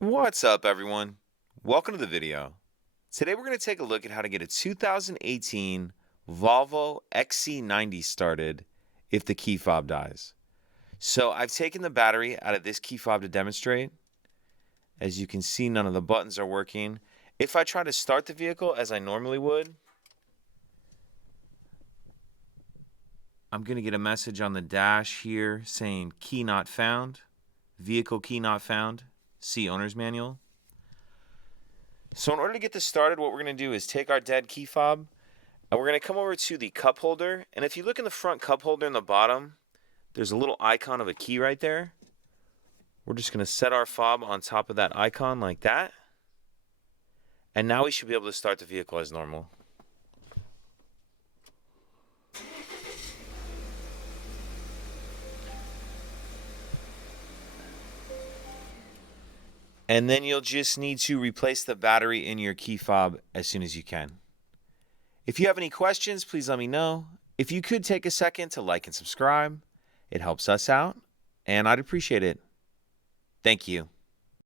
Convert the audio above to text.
What's up, everyone? Welcome to the video. Today we're going to take a look at how to get a 2018 Volvo XC90 started if the key fob dies. So I've taken the battery out of this key fob to demonstrate. As you can see, none of the buttons are working. If I try to start the vehicle as I normally would, I'm going to get a message on the dash here saying key not found, vehicle key not found, see owner's manual. So in order to get this started, what we're going to do is take our dead key fob and we're going to come over to the cup holder. And if you look in the front cup holder in the bottom, there's a little icon of a key right there. We're just going to set our fob on top of that icon like that. And now we should be able to start the vehicle as normal. And then you'll just need to replace the battery in your key fob as soon as you can. If you have any questions, please let me know. If you could take a second to like and subscribe, it helps us out, and I'd appreciate it. Thank you.